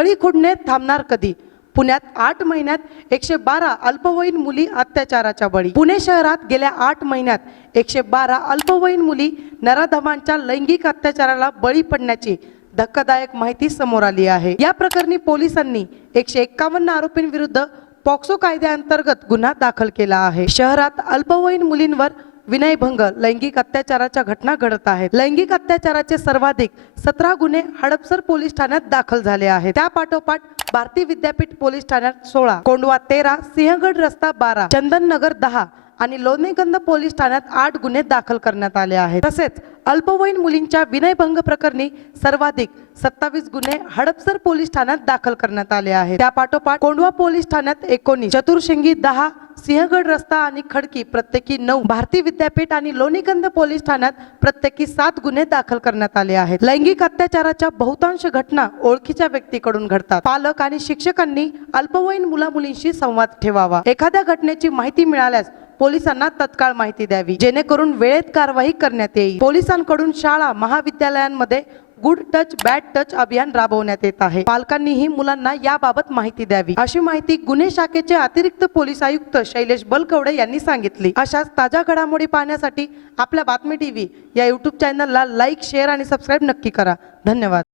कळी खुडणे थांबणार कधी? पुण्यात 8 महिन्यात 112 अल्पवयीन मुली अत्याचाराच्या बळी। पुणे शहरात गेल्या 8 महिन्यात 112 अल्पवयीन मुली नराधमांच्या लैंगिक अत्याचाराला बळी पडण्याची धक्कादायक माहिती समोर आली आहे। या प्रकरणी पोलिसांनी 151 आरोपींविरुद्ध पॉक्सो कायद्याअंतर्गत गुन्हा दाखल केला आहे। शहरात अल्पवयीन मुलींवर विनयभंग, लैंगिक अत्याचाराच्या घटना घडत आहेत। लैंगिक अत्याचाराचे सर्वाधिक 17 गुन्हे हडपसर पोलीस ठाण्यात दाखल झाले आहेत। त्यापाठोपाठ भारती विद्यापीठ पोलीस ठाण्यात 16, कोंढवा 13, सिंहगड रस्ता 12, चंदननगर 10 आणि लोणीगंज पोलीस ठाण्यात 8 गुन्हे दाखल करण्यात आले आहेत। तसेच अल्पवयीन मुलींच्या विनयभंग प्रकरणी सर्वाधिक 27 गुन्हे हडपसर पोलीस ठाण्यात दाखल करण्यात आले आहेत। त्यापाठोपाठ कोंढवा पोलीस ठाण्यात 19, चतुरशिंगी 10, सिंहगड रस्ता आणि खडकी प्रत्येकी 9, भारती विद्यापीठ आणि लोणीगंज पोलीस ठाण्यात प्रत्येकी 7 गुन्हे दाखल करण्यात आले आहेत। लैंगिक अत्याचाराच्या बहुतांश घटना ओळखीच्या व्यक्तीकडून घडतात। पालक आणि शिक्षकांनी अल्पवयीन मुला-मुलींशी संवाद ठेवावा। एखाद्या घटनेची माहिती मिळाल्यास पोलिसांना तत्काळ माहिती द्यावी, जेणेकरून वेळेत कारवाई करण्यात येईल। पोलिसांकडून शाळा महाविद्यालयांमध्ये गुड टच बॅड टच अभियान राबवण्यात येत आहे। पालकांनीही मुलांना याबाबत माहिती द्यावी, अशी माहिती गुन्हे शाखेचे अतिरिक्त पोलीस आयुक्त शैलेश बलकवडे यांनी सांगितली। अशाच ताज्या घडामोडी पाहण्यासाठी आपल्या बातमी टीव्ही या YouTube चॅनलला लाईक, शेअर आणि सबस्क्राईब नक्की करा। धन्यवाद।